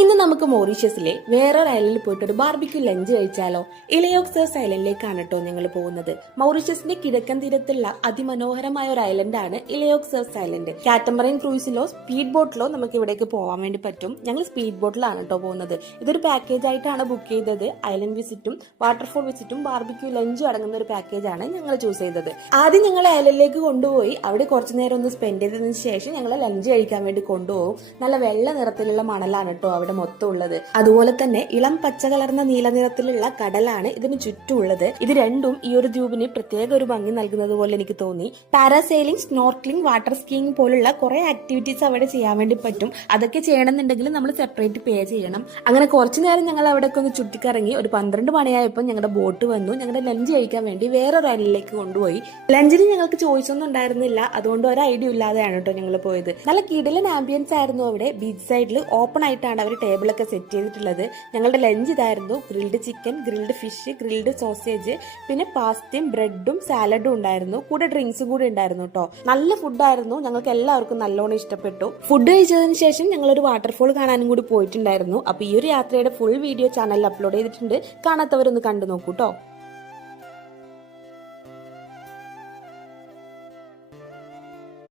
ഇന്ന് നമുക്ക് മൗറീഷ്യസിലെ വേറൊരു ഐലൻഡിൽ പോയിട്ട് ഒരു ബാർബിക്യൂ ലഞ്ച് കഴിച്ചാലോ? ഇലയോക്സേഴ്സ് ഐലൻഡിലേക്കാണ് കേട്ടോ ഞങ്ങൾ പോകുന്നത്. മൗറീഷ്യസിന്റെ കിഴക്കൻ തീരത്തുള്ള അതിമനോഹരമായ ഒരു ഐലൻഡാണ് ഇലയോക്സേഴ്സ് ഐലൻഡ്. കാറ്റമറൈൻ ക്രൂസിലോ സ്പീഡ് ബോട്ടിലോ നമുക്ക് ഇവിടേക്ക് പോകാൻ വേണ്ടി പറ്റും. ഞങ്ങൾ സ്പീഡ് ബോട്ടിലാണ് കേട്ടോ പോകുന്നത്. ഇതൊരു പാക്കേജ് ആയിട്ടാണ് ബുക്ക് ചെയ്തത്. ഐലൻഡ് വിസിറ്റും വാട്ടർഫോൾ വിസിറ്റും ബാർബിക്യൂ ലഞ്ചും അടങ്ങുന്ന ഒരു പാക്കേജാണ് ഞങ്ങൾ ചൂസ് ചെയ്തത്. ആദ്യം ഞങ്ങൾ ഐലൻഡിലേക്ക് കൊണ്ടുപോയി അവിടെ കുറച്ചു നേരം ഒന്ന് സ്പെൻഡ് ചെയ്തതിനു ശേഷം ഞങ്ങൾ ലഞ്ച് കഴിക്കാൻ വേണ്ടി കൊണ്ടുപോകും. നല്ല വെള്ള നിറത്തിലുള്ള മണലാണ് കേട്ടോ അവിടെ മൊത്തം ഉള്ളത്. അതുപോലെ തന്നെ ഇളം പച്ച കലർന്ന നീല നിറത്തിലുള്ള കടലാണ് ഇതിന് ചുറ്റുമുള്ളത്. ഇത് രണ്ടും ഈ ഒരു ദ്വീപിന് പ്രത്യേക ഒരു ഭംഗി നൽകുന്നത് പോലെ എനിക്ക് തോന്നി. പാരാസെയിലിംഗ്, സ്നോർക്ലിംഗ്, വാട്ടർ സ്കീയിങ് പോലുള്ള കുറെ ആക്ടിവിറ്റീസ് അവിടെ ചെയ്യാൻ വേണ്ടി പറ്റും. അതൊക്കെ ചെയ്യണമെന്നുണ്ടെങ്കിൽ നമ്മൾ സെപ്പറേറ്റ് പേ ചെയ്യണം. അങ്ങനെ കുറച്ചു നേരം ഞങ്ങൾ അവിടെ ഒന്ന് ചുറ്റിക്കറങ്ങി. ഒരു 12 മണിയായപ്പോൾ ഞങ്ങളുടെ ബോട്ട് വന്നു. ഞങ്ങളുടെ ലഞ്ച് കഴിക്കാൻ വേണ്ടി വേറൊരു ഐലൻഡിലേക്ക് കൊണ്ടുപോയി. ലഞ്ചിന് ഞങ്ങൾക്ക് ചോയ്സ് ഒന്നും ഉണ്ടായിരുന്നില്ല. അതുകൊണ്ട് ഒരു ഐഡിയ ഇല്ലാതെയാണ് കേട്ടോ ഞങ്ങൾ പോയത്. നല്ല കിടിലൻ ആംബിയൻസ് ആയിരുന്നു അവിടെ. ബീച്ച് സൈഡിൽ ഓപ്പൺ ആയിട്ടാണ് അവർ ടേബിളൊക്കെ സെറ്റ് ചെയ്തിട്ടുള്ളത്. ഞങ്ങളുടെ ലഞ്ച് ഇതായിരുന്നു. Grilled chicken, grilled fish, grilled sausage, പിന്നെ പാസ്തയും ബ്രെഡും സാലഡും ഉണ്ടായിരുന്നു. കൂടെ ഡ്രിങ്ക്സും കൂടെ ഉണ്ടായിരുന്നു കേട്ടോ. നല്ല ഫുഡായിരുന്നു. ഞങ്ങൾക്ക് എല്ലാവർക്കും നല്ലോണം ഇഷ്ടപ്പെട്ടു. ഫുഡ് കഴിച്ചതിന് ശേഷം ഞങ്ങൾ ഒരു വാട്ടർഫോൾ കാണാനും കൂടി പോയിട്ടുണ്ടായിരുന്നു. അപ്പൊ ഈ ഒരു യാത്രയുടെ ഫുൾ വീഡിയോ ചാനലിൽ അപ്ലോഡ് ചെയ്തിട്ടുണ്ട്. കാണാത്തവരൊന്ന് കണ്ടു നോക്കൂ കേട്ടോ.